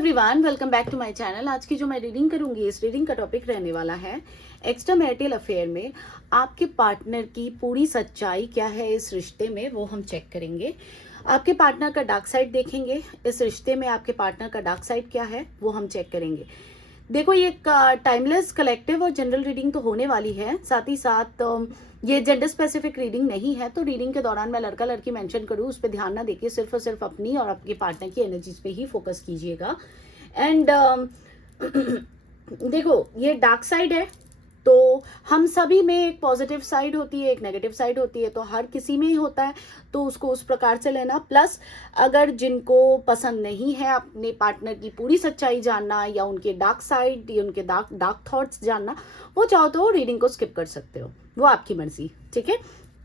Everyone, welcome back to my channel. आज की जो मैं रीडिंग करूंगी, इस रीडिंग का टॉपिक रहने वाला है एक्स्ट्रा मैरिटल अफेयर में आपके पार्टनर की पूरी सच्चाई क्या है इस रिश्ते में, वो हम चेक करेंगे। आपके पार्टनर का डार्क साइड देखेंगे, इस रिश्ते में आपके पार्टनर का डार्क साइड क्या है वो हम चेक करेंगे। देखो, ये टाइमलेस कलेक्टिव और जनरल रीडिंग तो होने वाली है, साथ ही साथ ये जेंडर स्पेसिफिक रीडिंग नहीं है। तो रीडिंग के दौरान मैं लड़का लड़की मेंशन करूँ उस पर ध्यान ना देखिए, सिर्फ और सिर्फ अपनी और आपके पार्टनर की एनर्जीज पे ही फोकस कीजिएगा। एंड देखो, ये डार्क साइड है तो हम सभी में एक पॉजिटिव साइड होती है, एक नेगेटिव साइड होती है, तो हर किसी में ही होता है, तो उसको उस प्रकार से लेना। प्लस अगर जिनको पसंद नहीं है अपने पार्टनर की पूरी सच्चाई जानना या उनके डार्क साइड या उनके डार्क थॉट्स जानना, वो चाहो तो रीडिंग को स्किप कर सकते हो, वो आपकी मर्जी, ठीक है।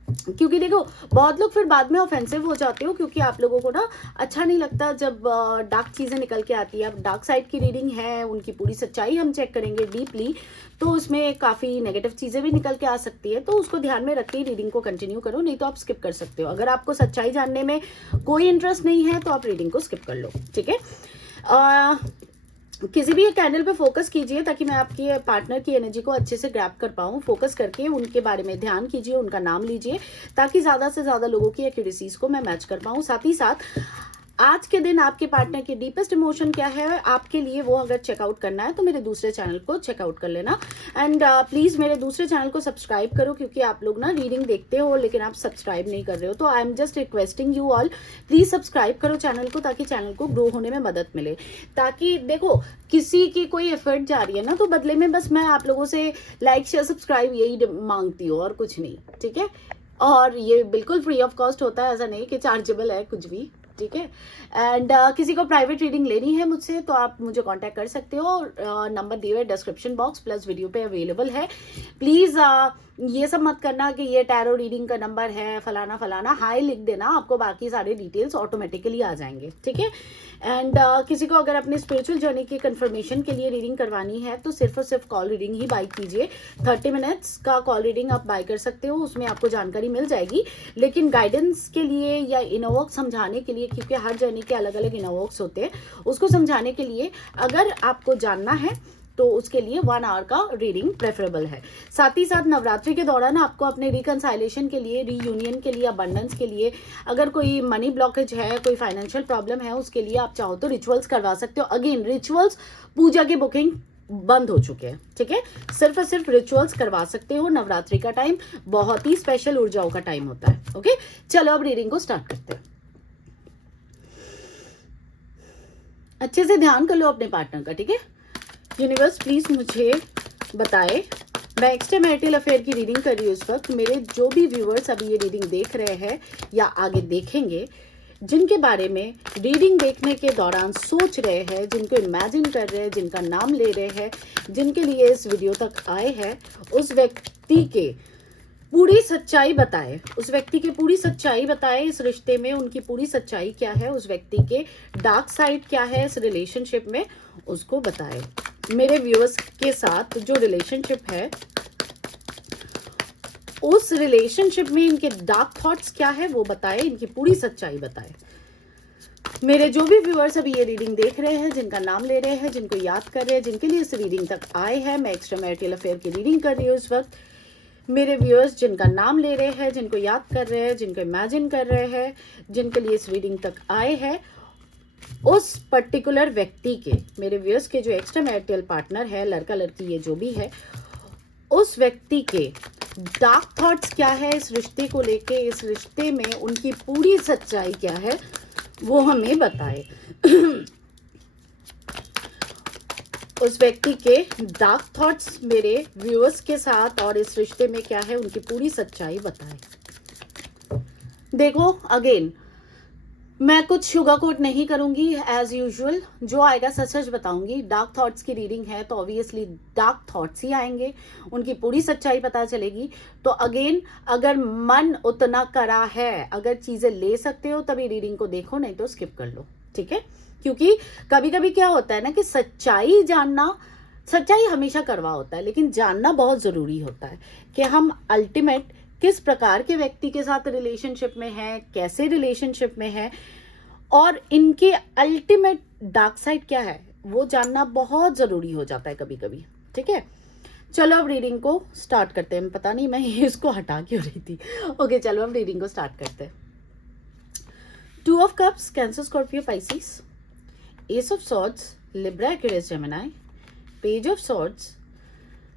क्योंकि देखो, बहुत लोग फिर बाद में ऑफेंसिव हो जाते हो, क्योंकि आप लोगों को ना अच्छा नहीं लगता जब डार्क चीज़ें निकल के आती है। अब डार्क साइड की रीडिंग है, उनकी पूरी सच्चाई हम चेक करेंगे डीपली, तो उसमें काफ़ी नेगेटिव चीज़ें भी निकल के आ सकती है, तो उसको ध्यान में रख के रीडिंग को कंटिन्यू करो, नहीं तो आप स्किप कर सकते हो। अगर आपको सच्चाई जानने में कोई इंटरेस्ट नहीं है तो आप रीडिंग को स्किप कर लो, ठीक है। किसी भी एक कैंडल पे फोकस कीजिए ताकि मैं आपके पार्टनर की एनर्जी को अच्छे से ग्रैब कर पाऊँ। फोकस करके उनके बारे में ध्यान कीजिए, उनका नाम लीजिए, ताकि ज़्यादा से ज़्यादा लोगों की एक्यूरेसीज को मैं मैच कर पाऊँ। साथ ही साथ आज के दिन आपके पार्टनर की डीपेस्ट इमोशन क्या है आपके लिए, वो अगर चेकआउट करना है तो मेरे दूसरे चैनल को चेकआउट कर लेना। एंड प्लीज़ मेरे दूसरे चैनल को सब्सक्राइब करो, क्योंकि आप लोग ना रीडिंग देखते हो लेकिन आप सब्सक्राइब नहीं कर रहे हो, तो I am just requesting you all, please subscribe करो चैनल को, ताकि चैनल को ग्रो होने में मदद मिले। ताकि देखो, किसी की कोई एफर्ट जा रही है ना, तो बदले में बस मैं आप लोगों से लाइक शेयर सब्सक्राइब यही मांगती हूँ और कुछ नहीं, ठीक है। और ये बिल्कुल फ्री ऑफ कॉस्ट होता है, ऐसा नहीं कि चार्जेबल है कुछ भी, ठीक है। एंड किसी को प्राइवेट रीडिंग लेनी है मुझसे तो आप मुझे कांटेक्ट कर सकते हो, नंबर दिए हुए डिस्क्रिप्शन बॉक्स प्लस वीडियो पे अवेलेबल है। प्लीज़ ये सब मत करना कि ये टैरो रीडिंग का नंबर है फलाना फलाना, हाई लिख देना, आपको बाकी सारे डिटेल्स ऑटोमेटिकली आ जाएंगे, ठीक है। एंड किसी को अगर अपनी स्पिरिचुअल जर्नी की कंफर्मेशन के लिए रीडिंग करवानी है तो सिर्फ और सिर्फ कॉल रीडिंग ही बाय कीजिए। 30 मिनट्स का कॉल रीडिंग आप बाय कर सकते हो, उसमें आपको जानकारी मिल जाएगी। लेकिन गाइडेंस के लिए या इनोवर्क समझाने के लिए, क्योंकि हर जर्नी के अलग अलग इनोवर्क्स होते हैं, उसको समझाने के लिए अगर आपको जानना है तो उसके लिए 1 आवर का रीडिंग प्रेफरेबल है। साथ ही साथ नवरात्रि के दौरान आपको अपने रिकंसाइलेशन के लिए, रीयूनियन के लिए, अबंडेंस के लिए, अगर कोई मनी ब्लॉकेज है, कोई फाइनेंशियल प्रॉब्लम है, उसके लिए आप चाहो तो रिचुअल्स करवा सकते हो। अगेन, रिचुअल्स पूजा की बुकिंग बंद हो चुके हैं, ठीक है। सिर्फ और सिर्फ रिचुअल्स करवा सकते हो। नवरात्रि का टाइम बहुत ही स्पेशल ऊर्जाओं का टाइम होता है, ओके। चलो अब रीडिंग को स्टार्ट करते हैं। अच्छे से ध्यान कर लो अपने पार्टनर का, ठीक है। यूनिवर्स प्लीज मुझे बताए, मैं एक्स्ट्रा मैरिटल अफेयर की रीडिंग कर रही हूँ इस वक्त। मेरे जो भी व्यूअर्स अभी ये रीडिंग देख रहे हैं या आगे देखेंगे, जिनके बारे में रीडिंग देखने के दौरान सोच रहे हैं, जिनको इमेजिन कर रहे हैं, जिनका नाम ले रहे हैं, जिनके लिए इस वीडियो तक आए हैं, उस व्यक्ति के पूरी सच्चाई बताए, उस व्यक्ति की पूरी सच्चाई बताए। इस रिश्ते में उनकी पूरी सच्चाई क्या है, उस व्यक्ति के डार्क साइड क्या है इस रिलेशनशिप में, उसको बताए। मेरे व्यूअर्स के साथ जो रिलेशनशिप है, उस रिलेशनशिप में इनके डार्क थॉट्स क्या है वो बताए, इनकी पूरी सच्चाई बताए। मेरे जो भी व्यूअर्स अभी ये रीडिंग देख रहे हैं, जिनका नाम ले रहे हैं, जिनको याद कर रहे हैं, जिनके लिए इस रीडिंग तक आए हैं, मैं एक्स्ट्रा मैरिटल अफेयर की रीडिंग कर रही हूँ इस वक्त। मेरे व्यूअर्स जिनका नाम ले रहे हैं, जिनको याद कर रहे हैं, जिनको इमेजिन कर रहे हैं, जिनके लिए इस रीडिंग तक आए हैं, उस पर्टिकुलर व्यक्ति के, मेरे व्यूअर्स के जो एक्स्ट्रा मैरिटल पार्टनर है, लड़का लड़की ये जो भी है, उस व्यक्ति के डार्क थॉट्स क्या है इस रिश्ते को लेके, इस रिश्ते में उनकी पूरी सच्चाई क्या है वो हमें बताए। उस व्यक्ति के डार्क थॉट्स मेरे व्यूअर्स के साथ और इस रिश्ते में क्या है, उनकी पूरी सच्चाई बताए। देखो, अगेन मैं कुछ शुगर कोट नहीं करूंगी, एज यूजुअल जो आएगा सच सच बताऊंगी। डार्क थॉट्स की रीडिंग है तो ऑब्वियसली डार्क थॉट्स ही आएंगे, उनकी पूरी सच्चाई पता चलेगी। तो अगेन, अगर मन उतना करा है, अगर चीजें ले सकते हो तभी रीडिंग को देखो, नहीं तो स्किप कर लो, ठीक है। क्योंकि कभी कभी क्या होता है ना कि सच्चाई जानना, सच्चाई हमेशा करवा होता है, लेकिन जानना बहुत जरूरी होता है कि हम अल्टीमेट किस प्रकार के व्यक्ति के साथ रिलेशनशिप में है, कैसे रिलेशनशिप में है, और इनके अल्टीमेट डार्क साइड क्या है, वो जानना बहुत ज़रूरी हो जाता है कभी कभी, ठीक है। चलो अब रीडिंग को स्टार्ट करते हैं। पता नहीं मैं इसको हटा क्यों रही थी। ओके चलो अब रीडिंग को स्टार्ट करते हैं। 2 of Cups, Cancer, Scorpio, Pisces. Ace of Swords, Libra, Aquarius, Gemini. Page of Swords,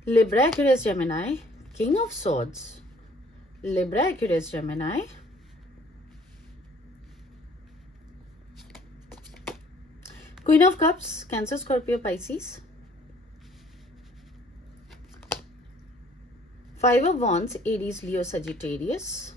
Libra, Aquarius, Gemini. King of Swords, Libra, Aquarius, Gemini. Queen of Cups, Cancer, Scorpio, Pisces. 5 of Wands, Aries, Leo, Sagittarius.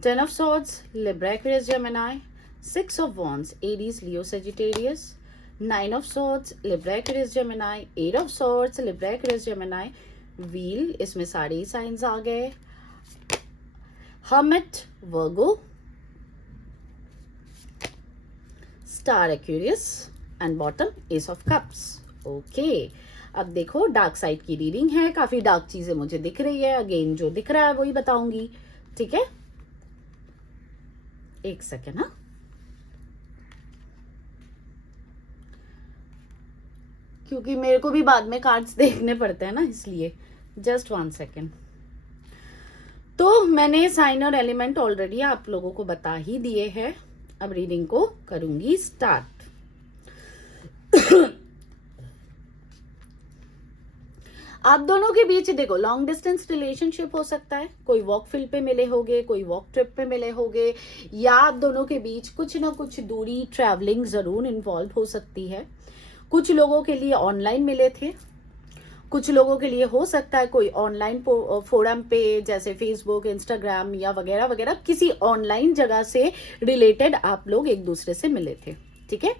10 of Swords, Libra, Aquarius, Gemini. 6 of Wands, Aries, Leo, Sagittarius. 9 of Swords, Libra, Aquarius, Gemini. 8 of Swords, Libra, Aquarius, Gemini. Wheel, इसमें सारे ही science आ गए। Hermit, Virgo. Star, Aquarius. And bottom, Ace of Cups. Okay. अब देखो dark side की reading है, काफी dark चीजें मुझे दिख रही है। अगेन जो दिख रहा है वही बताऊंगी, ठीक है। एक सेकेंड, हाँ क्योंकि मेरे को भी बाद में कार्ड्स देखने पड़ते हैं ना, इसलिए जस्ट 1 सेकेंड। तो मैंने साइन और एलिमेंट ऑलरेडी आप लोगों को बता ही दिए हैं। अब रीडिंग को करूंगी स्टार्ट। आप दोनों के बीच देखो लॉन्ग डिस्टेंस रिलेशनशिप हो सकता है। कोई वॉक फील्ड पे मिले होगे, कोई वॉक ट्रिप पे मिले होगे, या आप दोनों के बीच कुछ ना कुछ दूरी ट्रैवलिंग जरूर इन्वॉल्व हो सकती है। कुछ लोगों के लिए ऑनलाइन मिले थे, कुछ लोगों के लिए हो सकता है कोई ऑनलाइन फोरम पे जैसे फेसबुक, इंस्टाग्राम या वगैरह वगैरह किसी ऑनलाइन जगह से रिलेटेड आप लोग एक दूसरे से मिले थे, ठीक है।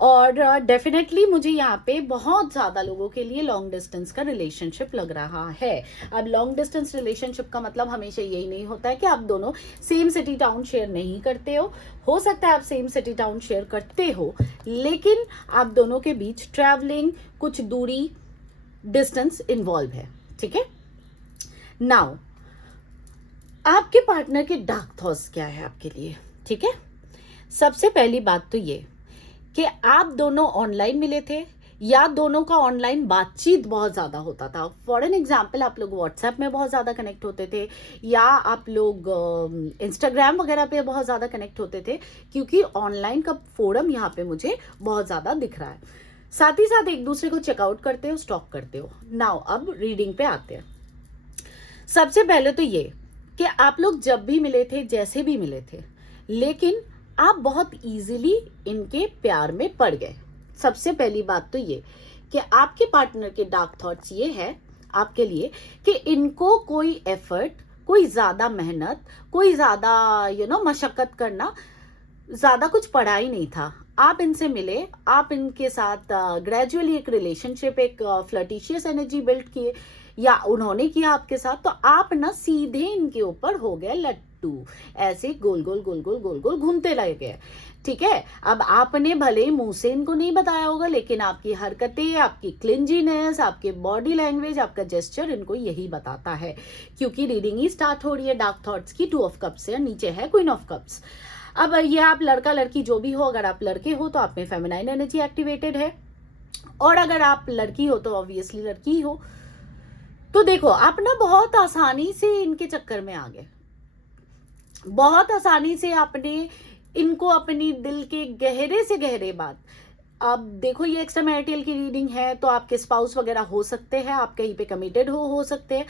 और डेफिनेटली मुझे यहाँ पे बहुत ज़्यादा लोगों के लिए लॉन्ग डिस्टेंस का रिलेशनशिप लग रहा है। अब लॉन्ग डिस्टेंस रिलेशनशिप का मतलब हमेशा यही नहीं होता है कि आप दोनों सेम सिटी टाउन शेयर नहीं करते हो सकता है आप सेम सिटी टाउन शेयर करते हो, लेकिन आप दोनों के बीच ट्रैवलिंग, कुछ दूरी, डिस्टेंस इन्वॉल्व है, ठीक है। नाउ आपके पार्टनर के डार्क थॉट्स क्या है आपके लिए, ठीक है। सबसे पहली बात तो ये कि आप दोनों ऑनलाइन मिले थे या दोनों का ऑनलाइन बातचीत बहुत ज़्यादा होता था। फॉर एन एग्जाम्पल आप लोग व्हाट्सएप में बहुत ज़्यादा कनेक्ट होते थे, या आप लोग इंस्टाग्राम वगैरह पे बहुत ज़्यादा कनेक्ट होते थे, क्योंकि ऑनलाइन का फोरम यहाँ पे मुझे बहुत ज़्यादा दिख रहा है। साथ ही साथ एक दूसरे को चेकआउट करते हो, स्टॉक करते हो। नाउ अब रीडिंग पे आते हैं। सबसे पहले तो ये कि आप लोग जब भी मिले थे, जैसे भी मिले थे, लेकिन आप बहुत इजीली इनके प्यार में पड़ गए। सबसे पहली बात तो ये कि आपके पार्टनर के डार्क थॉट्स ये है आपके लिए कि इनको कोई एफर्ट, कोई ज़्यादा मेहनत, कोई ज़्यादा मशक्क़त करना, ज़्यादा कुछ पड़ा ही नहीं था। आप इनसे मिले, आप इनके साथ ग्रेजुअली एक रिलेशनशिप, एक फ्लर्टिशियस एनर्जी बिल्ड किए, या उन्होंने किया आपके साथ, तो आप ना सीधे इनके ऊपर हो गए लट्टू, ऐसे गोल गोल गोल गोल गोल गोल घूमते रह गए, ठीक है। अब आपने भले ही मुंह से इनको नहीं बताया होगा, लेकिन आपकी हरकतें, आपकी क्लिंजीनेस, आपके बॉडी लैंग्वेज, आपका जेस्चर इनको यही बताता है, क्योंकि रीडिंग ही स्टार्ट हो रही है डार्क थॉट्स की 2 ऑफ कप्स से, नीचे है क्वीन ऑफ कप्स। अब ये आप लड़का लड़की जो भी हो, अगर आप लड़के हो तो आप में फेमिनाइन एनर्जी एक्टिवेटेड है, और अगर आप लड़की हो तो ऑब्वियसली लड़की ही हो। तो देखो आप ना बहुत आसानी से इनके चक्कर में आ गए, बहुत आसानी से आपने इनको अपनी दिल के गहरे से गहरे बात। अब देखो ये एक्स्ट्रा मैरिटल की रीडिंग है, तो आपके स्पाउस वगैरह हो सकते हैं, आप कहीं पे कमिटेड हो सकते हैं,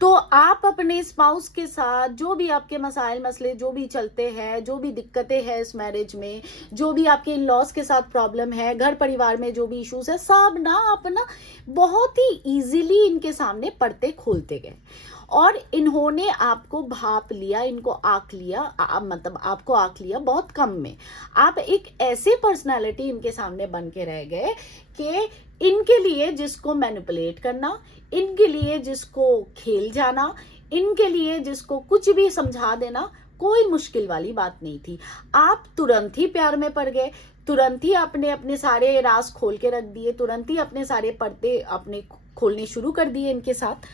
तो आप अपने स्पाउस के साथ जो भी आपके मसाइल मसले जो भी चलते हैं, जो भी दिक्कतें हैं इस मैरिज में, जो भी आपके इन लॉज के साथ प्रॉब्लम है, घर परिवार में जो भी इश्यूज है, सब ना आप ना बहुत ही इजीली इनके सामने पर्दे खोलते गए, और इन्होंने आपको भाप लिया, इनको आंक लिया, मतलब आपको आंक लिया बहुत कम में। आप एक ऐसे पर्सनालिटी इनके सामने बन के रह गए कि इनके लिए जिसको मैनिपुलेट करना, इनके लिए जिसको खेल जाना, इनके लिए जिसको कुछ भी समझा देना कोई मुश्किल वाली बात नहीं थी। आप तुरंत ही प्यार में पड़ गए, तुरंत ही आपने अपने सारे राज खोल के रख दिए, तुरंत ही अपने सारे पर्दे अपने खोलने शुरू कर दिए इनके साथ।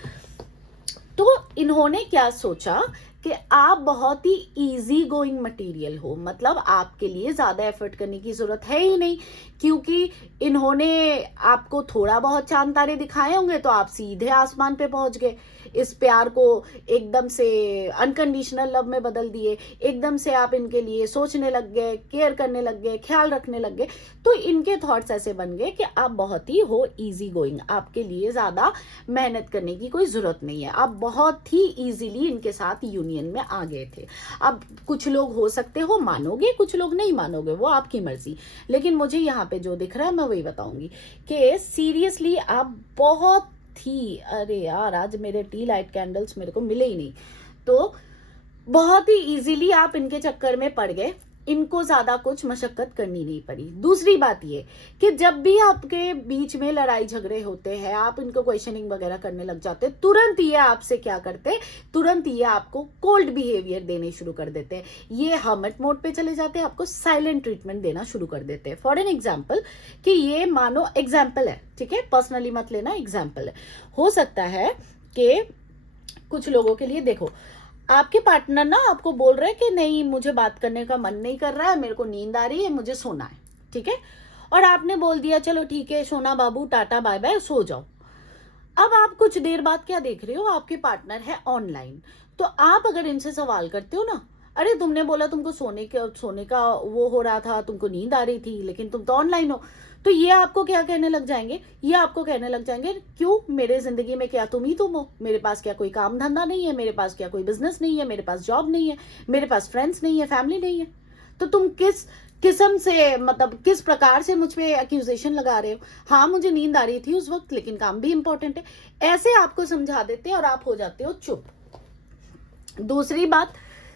तो इन्होंने क्या सोचा कि आप बहुत ही इजी गोइंग मटेरियल हो, मतलब आपके लिए ज़्यादा एफर्ट करने की ज़रूरत है ही नहीं, क्योंकि इन्होंने आपको थोड़ा बहुत चांद तारे दिखाए होंगे तो आप सीधे आसमान पे पहुंच गए। इस प्यार को एकदम से अनकंडीशनल लव में बदल दिए, एकदम से आप इनके लिए सोचने लग गए, केयर करने लग गए, ख्याल रखने लग गए। तो इनके थॉट्स ऐसे बन गए कि आप बहुत ही हो इजी गोइंग, आपके लिए ज़्यादा मेहनत करने की कोई ज़रूरत नहीं है, आप बहुत ही ईजिली इनके साथ यूनियन में आ गए थे। अब कुछ लोग हो सकते हो मानोगे, कुछ लोग नहीं मानोगे, वो आपकी मर्जी, लेकिन मुझे यहाँ पे जो दिख रहा है मैं वही बताऊंगी कि सीरियसली आप बहुत ही, अरे यार आज मेरे टी लाइट कैंडल्स मेरे को मिले ही नहीं, तो बहुत ही इजीली आप इनके चक्कर में पड़ गए, इनको ज्यादा कुछ मशक्कत करनी नहीं पड़ी। दूसरी बात ये कि जब भी आपके बीच में लड़ाई झगड़े होते हैं, आप इनको क्वेश्चनिंग वगैरह करने लग जाते, तुरंत ये आपसे क्या करते, तुरंत ये आपको कोल्ड बिहेवियर देने शुरू कर देते हैं, ये हर्मिट मोड पे चले जाते हैं, आपको साइलेंट ट्रीटमेंट देना शुरू कर देते हैं। फॉर एन एग्जाम्पल कि ये मानो एग्जाम्पल है, ठीक है, पर्सनली मत लेना, एग्जाम्पल है। हो सकता है कि कुछ लोगों के लिए, देखो आपके पार्टनर ना आपको बोल रहे हैं कि नहीं मुझे बात करने का मन नहीं कर रहा है, मेरे को नींद आ रही है, मुझे सोना है, ठीक है, और आपने बोल दिया चलो ठीक है सोना बाबू, टाटा बाय बाय, सो जाओ। अब आप कुछ देर बाद क्या देख रहे हो, आपके पार्टनर है ऑनलाइन, तो आप अगर इनसे सवाल करते हो ना, अरे तुमने बोला तुमको सोने का वो हो रहा था, तुमको नींद आ रही थी, लेकिन तुम तो ऑनलाइन हो, तो ये आपको क्या कहने लग जाएंगे, ये आपको कहने लग जाएंगे क्यों, मेरे जिंदगी में क्या तुम ही तुम हो, मेरे पास क्या कोई काम धंधा नहीं है, मेरे पास क्या कोई बिजनेस नहीं है, मेरे पास जॉब नहीं है, मेरे पास फ्रेंड्स नहीं है, फैमिली नहीं है, तो तुम किस किस्म से, मतलब किस प्रकार से मुझ पे एक्यूजेशन लगा रहे हो। हाँ मुझे नींद आ रही थी उस वक्त, लेकिन काम भी इंपॉर्टेंट है, ऐसे आपको समझा देते हैं और आप हो जाते हो चुप। दूसरी बात,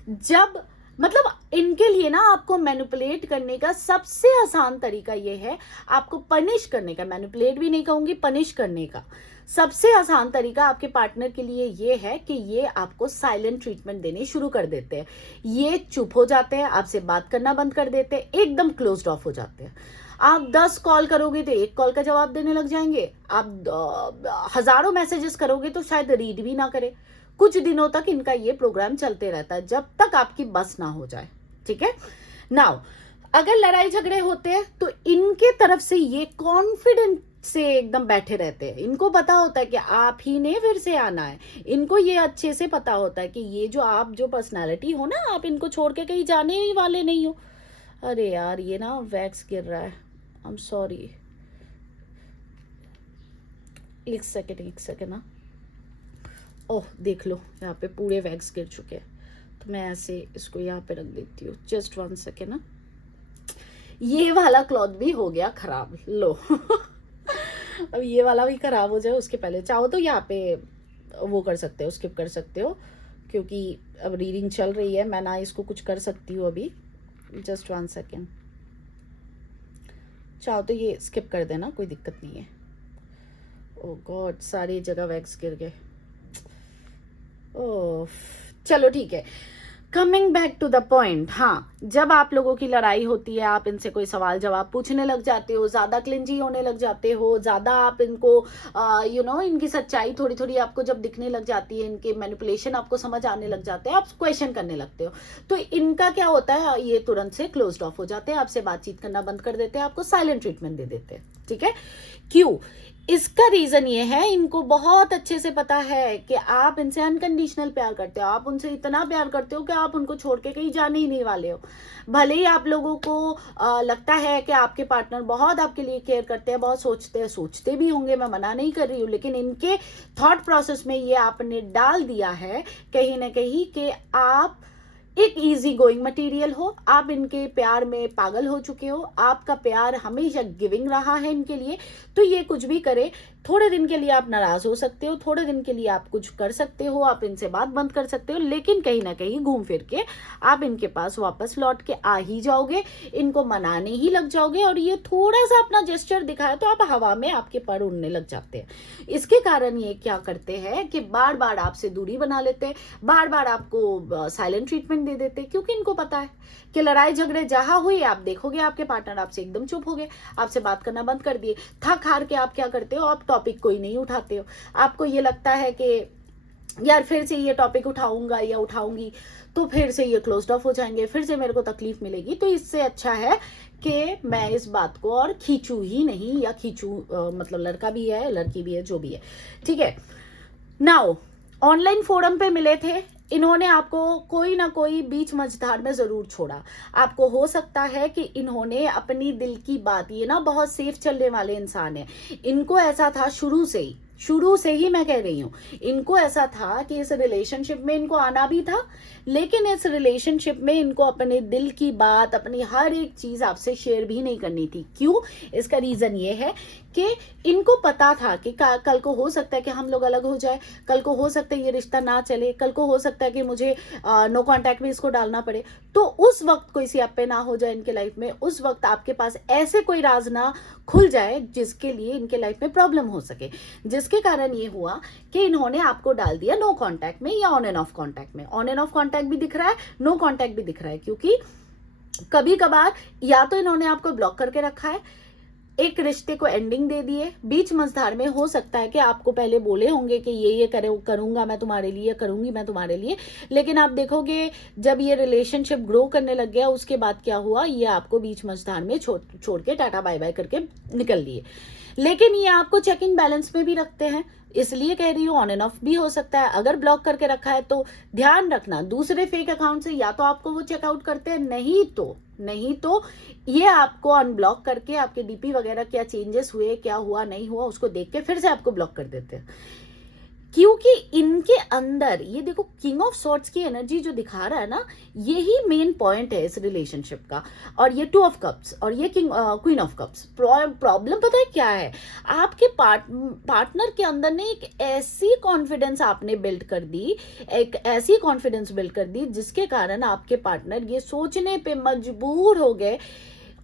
जब मतलब इनके लिए ना आपको मैनिपुलेट करने का सबसे आसान तरीका ये है, आपको पनिश करने का, मैनिपुलेट भी नहीं कहूंगी, पनिश करने का सबसे आसान तरीका आपके पार्टनर के लिए ये है कि ये आपको साइलेंट ट्रीटमेंट देने शुरू कर देते हैं, ये चुप हो जाते हैं, आपसे बात करना बंद कर देते हैं, एकदम क्लोज्ड ऑफ हो जाते हैं। आप 10 कॉल करोगे तो 1 कॉल का जवाब देने लग जाएंगे, आप हजारों मैसेजेस करोगे तो शायद रीड भी ना करे। कुछ दिनों तक इनका ये प्रोग्राम चलते रहता है, जब तक आपकी बस ना हो जाए, ठीक है। नाउ अगर लड़ाई झगड़े होते हैं तो इनके तरफ से ये कॉन्फिडेंट से एकदम बैठे रहते हैं, इनको पता होता है कि आप ही ने फिर से आना है, इनको ये अच्छे से पता होता है कि ये जो आप जो पर्सनालिटी हो ना, आप इनको छोड़ के कहीं जाने ही वाले नहीं हो। अरे यार ये ना वैक्स गिर रहा है, आई एम सॉरी, एक सेकेंड ना, ओह देख लो यहाँ पे पूरे वैक्स गिर चुके हैं, तो मैं ऐसे इसको यहाँ पे रख देती हूँ, जस्ट 1 सेकेंड ना। ये वाला क्लॉथ भी हो गया खराब, लो अब ये वाला भी खराब हो जाए उसके पहले, चाहो तो यहाँ पे वो कर सकते हो, स्किप कर सकते हो, क्योंकि अब रीडिंग चल रही है, मैं ना इसको कुछ कर सकती हूँ अभी, जस्ट 1 सेकेंड, चाहो तो ये स्किप कर देना, कोई दिक्कत नहीं है। ओह गॉड सारी जगह वैक्स गिर गए, ओह चलो ठीक है, coming back to the point. हाँ जब आप लोगों की लड़ाई होती है, आप इनसे कोई सवाल जवाब पूछने लग जाते हो, ज्यादा क्लिंजी होने लग जाते हो, ज्यादा आप इनको इनकी सच्चाई थोड़ी थोड़ी आपको जब दिखने लग जाती है, इनके मैनिपुलेशन आपको समझ आने लग जाते हैं, आप क्वेश्चन करने लगते हो, तो इनका क्या होता है, ये तुरंत से क्लोज्ड ऑफ हो जाते हैं, आपसे बातचीत करना बंद कर देते हैं, आपको साइलेंट ट्रीटमेंट दे देते हैं, ठीक है। क्यों, इसका रीजन ये है, इनको बहुत अच्छे से पता है कि आप इनसे अनकंडीशनल प्यार करते हो, आप उनसे इतना प्यार करते हो कि आप उनको छोड़ के कहीं जाने ही नहीं वाले हो। भले ही आप लोगों को लगता है कि आपके पार्टनर बहुत आपके लिए केयर करते हैं, बहुत सोचते भी होंगे, मैं मना नहीं कर रही हूँ, लेकिन इनके थॉट प्रोसेस में ये आपने डाल दिया है कहीं ना कहीं कि आप एक इजी गोइंग मटेरियल हो, आप इनके प्यार में पागल हो चुके हो, आपका प्यार हमेशा गिविंग रहा है इनके लिए, तो ये कुछ भी करे, थोड़े दिन के लिए आप नाराज हो सकते हो, थोड़े दिन के लिए आप कुछ कर सकते हो, आप इनसे बात बंद कर सकते हो, लेकिन कहीं ना कहीं घूम फिर के आप इनके पास वापस लौट के आ ही जाओगे, इनको मनाने ही लग जाओगे, और ये थोड़ा सा अपना जेस्चर दिखाया तो आप हवा में आपके पर उड़ने लग जाते हैं। इसके कारण ये क्या करते हैं कि बार बार आपसे दूरी बना लेते हैं, बार बार आपको साइलेंट ट्रीटमेंट दे देते, क्योंकि इनको पता है कि लड़ाई झगड़े जहां हुए आप देखोगे आपके पार्टनर आपसे एकदम चुप हो गए, आपसे बात करना बंद कर दिए, थक हार के आप क्या करते हो, आप टॉपिक कोई नहीं उठाते हो, आपको ये लगता है कि यार फिर से ये टॉपिक उठाऊंगा या उठाऊंगी तो फिर से ये क्लोज्ड ऑफ हो जाएंगे, फिर से मेरे को तकलीफ मिलेगी। तो इससे अच्छा है कि मैं इस बात को और खींचू ही नहीं, या खींचू मतलब लड़का भी है लड़की भी है जो भी है, ठीक है। नाउ ऑनलाइन फोरम पे मिले थे, इन्होंने आपको कोई ना कोई बीच मझधार में जरूर छोड़ा। आपको हो सकता है कि इन्होंने अपनी दिल की बात, ये ना बहुत सेफ चलने वाले इंसान है, इनको ऐसा था शुरू से ही मैं कह रही हूँ, इनको ऐसा था कि इस रिलेशनशिप में इनको आना भी था, लेकिन इस रिलेशनशिप में इनको अपने दिल की बात, अपनी हर एक चीज आपसे शेयर भी नहीं करनी थी। क्यों? इसका रीजन ये है कि इनको पता था कि कल को हो सकता है कि हम लोग अलग हो जाए, कल को हो सकता है ये रिश्ता ना चले, कल को हो सकता है कि मुझे नो कांटेक्ट में इसको डालना पड़े। तो उस वक्त कोई सियापे ना हो जाए इनके लाइफ में, उस वक्त आपके पास ऐसे कोई राज ना खुल जाए जिसके लिए इनके लाइफ में प्रॉब्लम हो सके, जिसके कारण ये हुआ कि इन्होंने आपको डाल दिया नो कांटेक्ट में या ऑन एंड ऑफ कांटेक्ट में। ऑन एंड ऑफ कांटेक्ट भी दिख रहा है, नो कांटेक्ट भी दिख रहा है, क्योंकि कभी कभार या तो इन्होंने आपको ब्लॉक करके रखा है, एक रिश्ते को एंडिंग दे दिए, बीच मझधार में हो सकता है कि आपको पहले बोले होंगे कि ये करूंगा मैं तुम्हारे लिए, करूंगी मैं तुम्हारे लिए, लेकिन आप देखोगे जब ये रिलेशनशिप ग्रो करने लग गया उसके बाद क्या हुआ, ये आपको बीच मझधार में छोड़ के टाटा बाय बाय करके निकल लिए। लेकिन ये आपको चेकिंग बैलेंस में भी रखते हैं, इसलिए कह रही हूँ ऑन एंड ऑफ भी हो सकता है। अगर ब्लॉक करके रखा है तो ध्यान रखना दूसरे फेक अकाउंट से या तो आपको वो चेकआउट करते हैं, नहीं तो ये आपको अनब्लॉक करके आपके डीपी वगैरह क्या चेंजेस हुए, क्या हुआ नहीं हुआ उसको देख के फिर से आपको ब्लॉक कर देते हैं। क्योंकि इनके अंदर ये देखो किंग ऑफ सॉर्ड्स की एनर्जी जो दिखा रहा है ना, यही मेन पॉइंट है इस रिलेशनशिप का। और ये 2 ऑफ कप्स और ये क्वीन ऑफ कप्स। प्रॉब्लम पता है क्या है, आपके पार्टनर के अंदर ने एक ऐसी कॉन्फिडेंस आपने बिल्ड कर दी, एक ऐसी कॉन्फिडेंस बिल्ड कर दी जिसके कारण आपके पार्टनर ये सोचने पे मजबूर हो गए,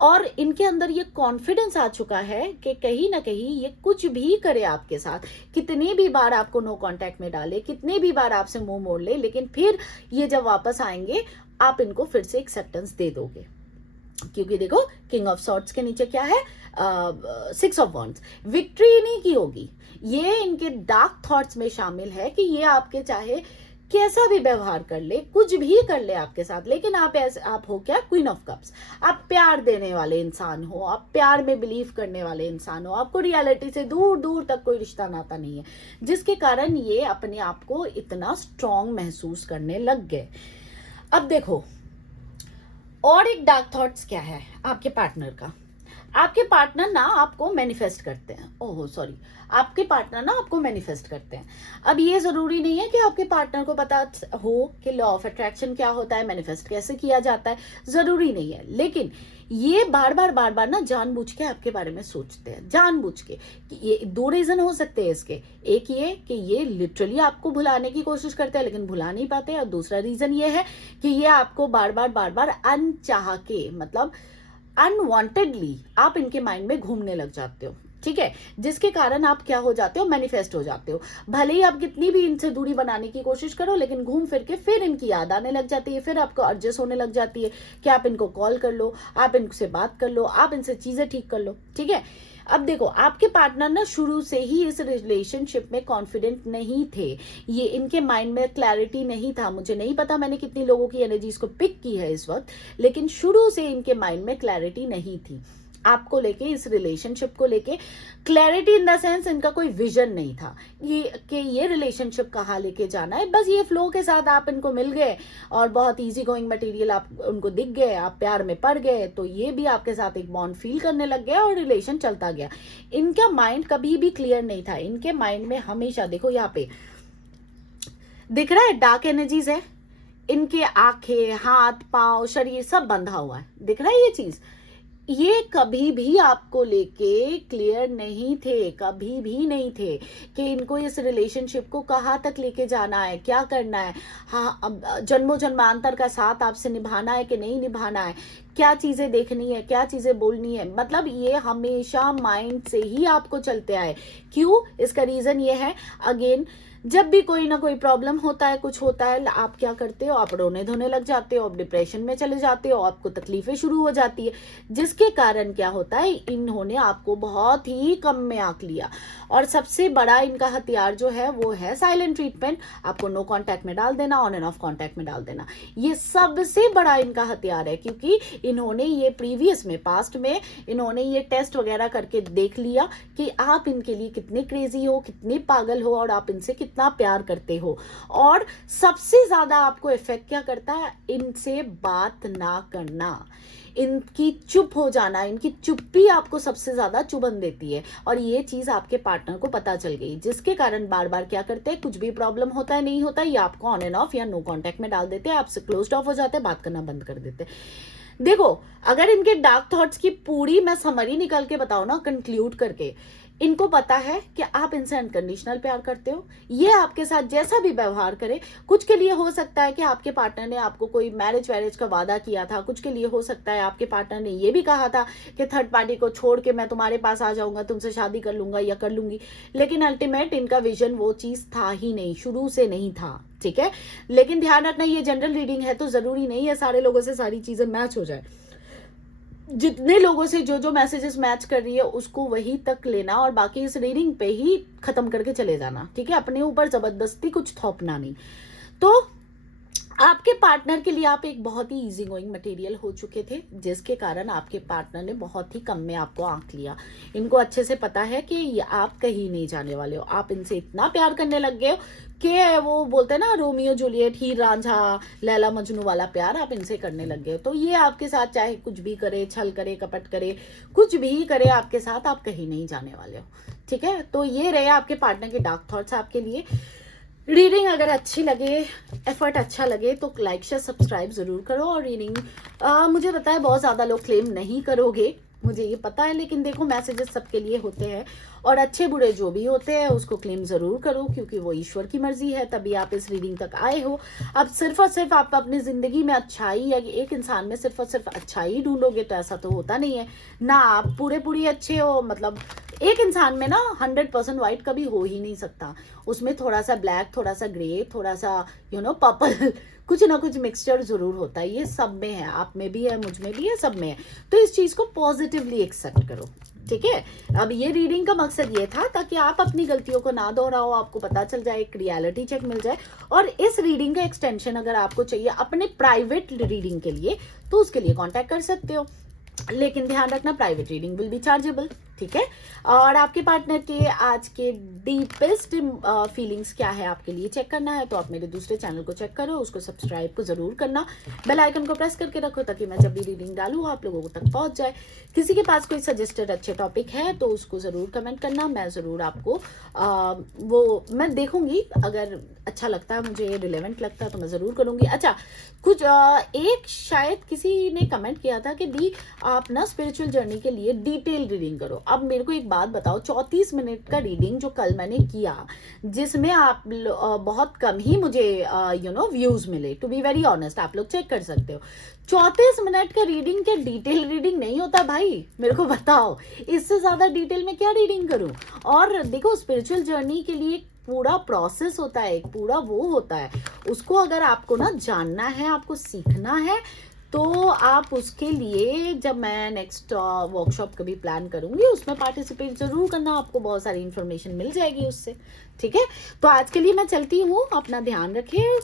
और इनके अंदर ये कॉन्फिडेंस आ चुका है कि कहीं ना कहीं ये कुछ भी करे आपके साथ, कितनी भी बार आपको नो कांटेक्ट में डाले, कितने भी बार आपसे मुंह मोड़ ले, लेकिन फिर ये जब वापस आएंगे आप इनको फिर से एक्सेप्टेंस दे दोगे। क्योंकि देखो किंग ऑफ सॉर्ड्स के नीचे क्या है, 6 ऑफ वॉन्ड्स। विक्ट्री नहीं की होगी, ये इनके डार्क थॉट्स में शामिल है कि ये आपके चाहे कैसा भी व्यवहार कर ले, कुछ भी कर ले आपके साथ, लेकिन आप हो क्या, क्वीन ऑफ कप्स। आप प्यार देने वाले इंसान हो, आप प्यार में बिलीव करने वाले इंसान हो, आपको रियलिटी से दूर दूर तक कोई रिश्ता नाता नहीं है, जिसके कारण ये अपने आप को इतना स्ट्रांग महसूस करने लग गए। अब देखो और एक डार्क थॉट्स क्या है आपके पार्टनर का, आपके पार्टनर ना आपको मैनिफेस्ट करते हैं, ओह सॉरी, आपके पार्टनर ना आपको मैनिफेस्ट करते हैं। अब ये जरूरी नहीं है कि आपके पार्टनर को पता हो कि लॉ ऑफ अट्रैक्शन क्या होता है, मैनिफेस्ट कैसे किया जाता है, जरूरी नहीं है, लेकिन ये बार बार ना जानबूझ के आपके बारे में सोचते हैं, जानबूझ के। ये 2 रीजन हो सकते हैं इसके, एक ये कि ये लिटरली आपको भुलाने की कोशिश करते हैं लेकिन भुला नहीं पाते, और दूसरा रीजन ये है कि ये आपको बार बार अनचाह के, मतलब अनवांटेडली आप इनके माइंड में घूमने लग जाते हो, ठीक है, जिसके कारण आप क्या हो जाते हो, मैनिफेस्ट हो जाते हो। भले ही आप कितनी भी इनसे दूरी बनाने की कोशिश करो, लेकिन घूम फिर के फिर इनकी याद आने लग जाती है, फिर आपको अर्जेस होने लग जाती है कि आप इनको कॉल कर लो, आप इनसे बात कर लो, आप इनसे चीजें ठीक कर लो, ठीक है। अब देखो आपके पार्टनर ना शुरू से ही इस रिलेशनशिप में कॉन्फिडेंट नहीं थे, ये इनके माइंड में क्लैरिटी नहीं था। मुझे नहीं पता मैंने कितनी लोगों की एनर्जीज को पिक की है इस वक्त, लेकिन शुरू से इनके माइंड में क्लैरिटी नहीं थी आपको लेके, इस रिलेशनशिप को लेके क्लैरिटी इन द सेंस इनका कोई विजन नहीं था कि ये रिलेशनशिप कहाँ लेके जाना है। बस ये फ्लो के साथ आप इनको मिल गए और बहुत इजी गोइंग मटेरियल आप उनको दिख गए, आप प्यार में पड़ गए, तो ये भी आपके साथ एक बॉन्ड फील करने लग गया और रिलेशन चलता गया। इनका माइंड कभी भी क्लियर नहीं था, इनके माइंड में हमेशा, देखो यहाँ पे दिख रहा है डार्क एनर्जीज है, इनके आंखें, हाथ, पांव, शरीर सब बंधा हुआ है, दिख रहा है ये चीज। ये कभी भी आपको लेके क्लियर नहीं थे, कभी भी नहीं थे कि इनको इस रिलेशनशिप को कहाँ तक लेके जाना है, क्या करना है, हाँ अब जन्मों जन्मांतर का साथ आपसे निभाना है कि नहीं निभाना है, क्या चीजें देखनी है, क्या चीजें बोलनी है, मतलब ये हमेशा माइंड से ही आपको चलते आए। क्यों? इसका रीजन ये है, अगेन जब भी कोई ना कोई प्रॉब्लम होता है, कुछ होता है, आप क्या करते हो, आप रोने धोने लग जाते हो, आप डिप्रेशन में चले जाते हो, आपको तकलीफें शुरू हो जाती है, जिसके कारण क्या होता है, इन्होंने आपको बहुत ही कम में आंक लिया। और सबसे बड़ा इनका हथियार जो है वो है साइलेंट ट्रीटमेंट, आपको नो कांटेक्ट में डाल देना, ऑन एंड ऑफ कांटेक्ट में डाल देना। ये सबसे बड़ा इनका हथियार है, क्योंकि इन्होंने ये प्रीवियस में, पास्ट में इन्होंने ये टेस्ट वगैरह करके देख लिया कि आप इनके लिए कितने क्रेजी हो, कितने पागल हो, और आप इनसे कितना प्यार करते हो। और सबसे ज्यादा आपको इफेक्ट क्या करता है, इनसे बात ना करना, इनकी चुप हो जाना, इनकी चुप्पी आपको सबसे ज्यादा चुभन देती है। और ये चीज आपके पार्टनर को पता चल गई, जिसके कारण बार बार क्या करते हैं, कुछ भी प्रॉब्लम होता है, नहीं होता, ये आपको ऑन एंड ऑफ या नो कांटेक्ट में डाल देते हैं, आपसे क्लोज्ड ऑफ हो जाते हैं, बात करना बंद कर देते हैं। देखो, अगर इनके डार्क थॉट्स की पूरी मैं समरी निकाल के बताऊं ना, कंक्लूड करके, इनको पता है कि आप इनसे अनकंडीशनल प्यार करते हो। ये आपके साथ जैसा भी व्यवहार करे, कुछ के लिए हो सकता है कि आपके पार्टनर ने आपको कोई मैरिज वैरिज का वादा किया था, कुछ के लिए हो सकता है आपके पार्टनर ने ये भी कहा था कि थर्ड पार्टी को छोड़ के मैं तुम्हारे पास आ जाऊंगा, तुमसे शादी कर लूंगा या कर लूंगी, लेकिन अल्टीमेट इनका विजन वो चीज था ही नहीं, शुरू से नहीं था। ठीक है, लेकिन ध्यान रखना, ये जनरल रीडिंग है तो जरूरी नहीं है सारे लोगों से सारी चीजें मैच हो जाए। जितने लोगों से जो जो मैसेजेस मैच कर रही है उसको वही तक लेना, और बाकी इस रीडिंग पे ही खत्म करके चले जाना। ठीक है, अपने ऊपर जबरदस्ती कुछ थोपना नहीं। तो आपके पार्टनर के लिए आप एक बहुत ही इजी गोइंग मटेरियल हो चुके थे, जिसके कारण आपके पार्टनर ने बहुत ही कम में आपको आंक लिया। इनको अच्छे से पता है कि ये आप कहीं नहीं जाने वाले हो, आप इनसे इतना प्यार करने लग गए हो कि वो बोलते हैं ना, रोमियो जूलियट, हीर रांझा, लैला मजनू वाला प्यार आप इनसे करने लग गए हो। तो ये आपके साथ चाहे कुछ भी करे, छल करे, कपट करे, कुछ भी करे आपके साथ, आप कहीं नहीं जाने वाले हो। ठीक है, तो ये रहे आपके पार्टनर के डार्क थॉट्स आपके लिए। रीडिंग अगर अच्छी लगे, एफर्ट अच्छा लगे तो लाइक शेयर सब्सक्राइब जरूर करो। और रीडिंग मुझे पता है बहुत ज़्यादा लोग क्लेम नहीं करोगे, मुझे ये पता है, लेकिन देखो मैसेजेस सबके लिए होते हैं, और अच्छे बुरे जो भी होते हैं उसको क्लेम ज़रूर करो, क्योंकि वो ईश्वर की मर्जी है, तभी आप इस रीडिंग तक आए हो। अब सिर्फ और सिर्फ आप अपनी ज़िंदगी में अच्छाई, या एक इंसान में सिर्फ और सिर्फ अच्छाई ढूंढोगे तो ऐसा तो होता नहीं है ना। आप पूरे पूरी अच्छे हो, मतलब एक इंसान में ना 100% वाइट कभी हो ही नहीं सकता, उसमें थोड़ा सा ब्लैक, थोड़ा सा ग्रे, थोड़ा सा पर्पल कुछ ना कुछ मिक्सचर जरूर होता है। ये सब में है, आप में भी है, मुझ में भी है, सब में है। तो इस चीज को पॉजिटिवली एक्सेप्ट करो। ठीक है, अब ये रीडिंग का मकसद ये था ताकि आप अपनी गलतियों को ना दोहराओ, आपको पता चल जाए, एक रियलिटी चेक मिल जाए। और इस रीडिंग का एक्सटेंशन अगर आपको चाहिए अपने प्राइवेट रीडिंग के लिए, तो उसके लिए कांटेक्ट कर सकते हो, लेकिन ध्यान रखना private reading will be chargeable. ठीक है, और आपके पार्टनर के आज के डीपेस्ट फीलिंग्स क्या है आपके लिए चेक करना है, तो आप मेरे दूसरे चैनल को चेक करो, उसको सब्सक्राइब को जरूर करना, बेल आइकन को प्रेस करके रखो ताकि मैं जब भी रीडिंग डालूँ आप लोगों तक पहुंच जाए। किसी के पास कोई सजेस्टेड अच्छे टॉपिक है तो उसको ज़रूर कमेंट करना, मैं ज़रूर आपको वो मैं देखूंगी, अगर अच्छा लगता है, मुझे रिलेवेंट लगता है तो मैं ज़रूर करूंगी। अच्छा, कुछ एक शायद किसी ने कमेंट किया था कि दी आप ना स्पिरिचुअल जर्नी के लिए डिटेल रीडिंग करो। अब मेरे को एक बात बताओ, 34 मिनट का रीडिंग जो कल मैंने किया, जिसमें आप बहुत कम ही मुझे व्यूज मिले, टू बी वेरी ऑनेस्ट, आप लोग चेक कर सकते हो। 34 मिनट का रीडिंग क्या डिटेल रीडिंग नहीं होता भाई? मेरे को बताओ, इससे ज्यादा डिटेल में क्या रीडिंग करूं? और देखो, स्पिरिचुअल जर्नी के लिए पूरा प्रोसेस होता है, एक पूरा वो होता है, उसको अगर आपको ना जानना है, आपको सीखना है, तो आप उसके लिए जब मैं नेक्स्ट वर्कशॉप कभी प्लान करूंगी उसमें पार्टिसिपेट जरूर करना, आपको बहुत सारी इन्फॉर्मेशन मिल जाएगी उससे। ठीक है, तो आज के लिए मैं चलती हूँ, अपना ध्यान रखें।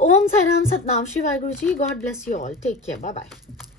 Om Sai Ram, Satnam Shri Waheguru ji, god bless you all, take care, bye bye.